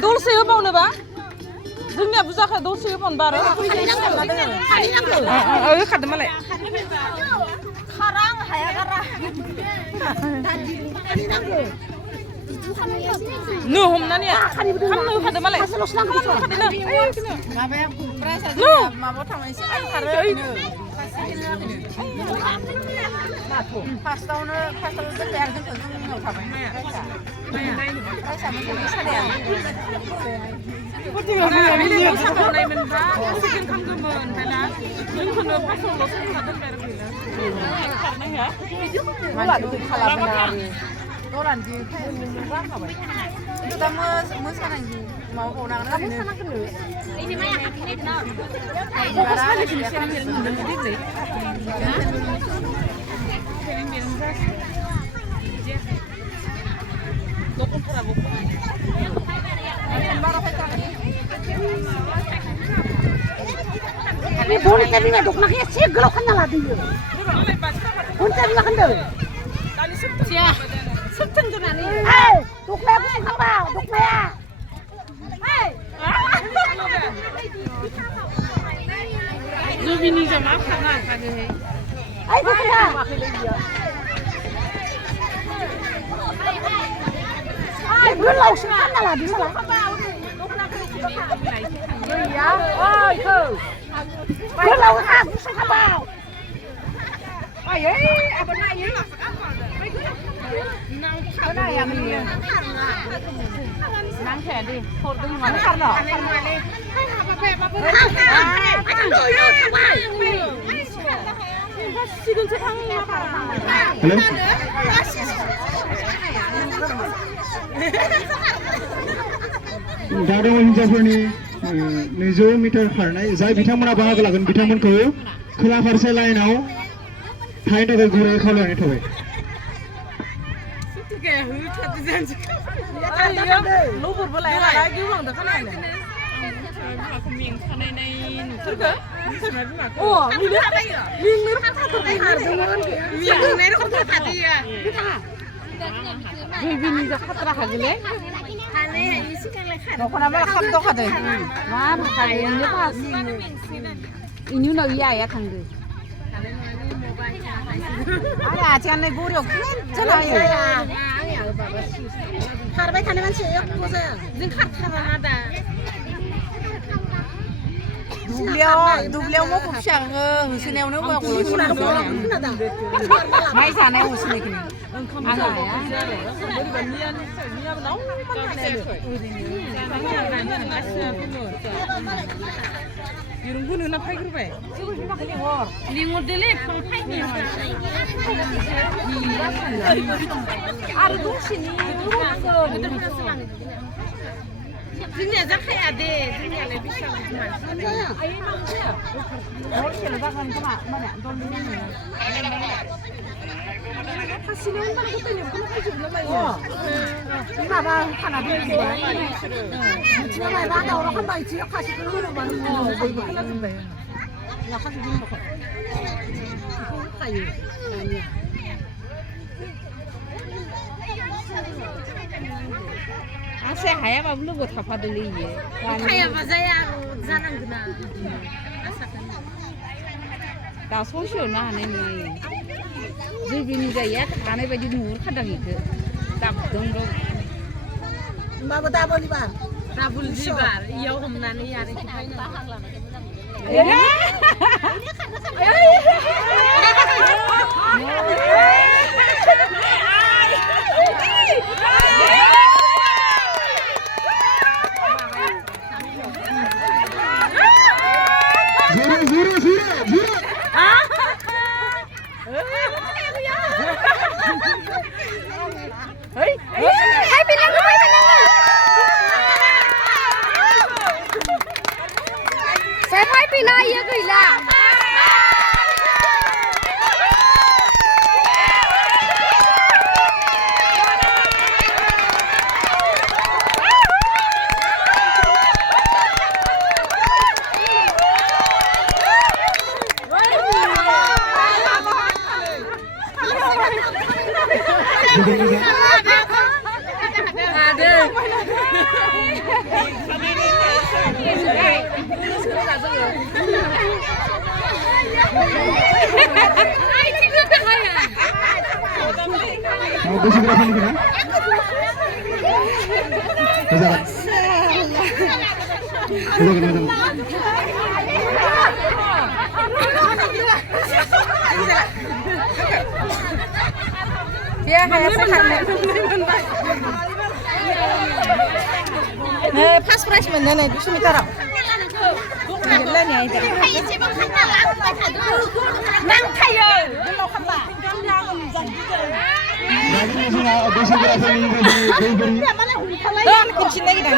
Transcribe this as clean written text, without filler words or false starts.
दलसे होबावनोबा जोंनिया बुरजाखा दलसे होबावनोबा आरो होखादों मालाय नो हमनानै खामनो होखादों मालाय माबायाव थांनायसै आं खारो फार्स्टआवनो दोनबाय आरो जोंखौ जोंनाव थाबाय सागावनायमोनबा सेकेन्ड खालामगौमोन ओमफ्राय ना जोंखौनो फार्स्टआवल' सोलोंना दोनबाय आरो दा मोसानायनि bonitanya duknak ya sih gelok kan nyala dia. Bonitanya kan deh. Sia, septen tunan ini. Hey, duknya aku sih kabau, duknya. Hey. Zubini jamaah kana kan ini. Ayo duknya. Hey, belum langsung kan nyala dia. Iya, oh itu. Belum langsung langsung kabau. Ayo, apa nak ini? Cái này à mình nắng khỏe đi, hột đừng mà nó khăn đỏ. दादो हिनजावफोरनि 200 metre खारनाय जाय बिथांमोना बाहागो लागोन बिथांमोनखौ खोला फारसे लाइनाव थाहैनो थाखाय गुरै खावलायनाय थाबाय ini udah iya ya tangga. Ada jangan gurih, jangan ya. Harbai tane man sih, aku saja. Jeng kharan ada. Dubliau mau kupsang, husinnya udah mau kulo. Mai sana husin ini. Angga ya. 이런 나 파이그로 봐. 링어 델레 파이니. 아르 동신이 진짜 작아야 돼. 진짜 내 비싼 다시는 한번 그때는 그만 하지 말고. 이마봐 하나 들고 와. 지나가 나다 오라 한 바이 지역 하시고 그러는 거는 뭐 이거 하는 거야. 나 하지 좀 먹어. 아유. 아니야. 아세 하야바 불고 다 받을리. 하야 맞아야 자랑구나. 나 소시오나 하네. Zubini jaya karena baju nur kadang itu tak dong. Mbak tabul bar. Tabul bar. Iya omnan iya hari kita ini. Saya phải bị lại ya gửi là. बैसोगोराफोरनिखौ ना मोजां Dia kayak sekarang. Pas price mana nih? 200 meter. Gila nih aja. Nang tayo. Belum kata. Jadi जोंहा बैसोगोराफोरनि बायदि दै बोरि Tuh, kunci lagi dan.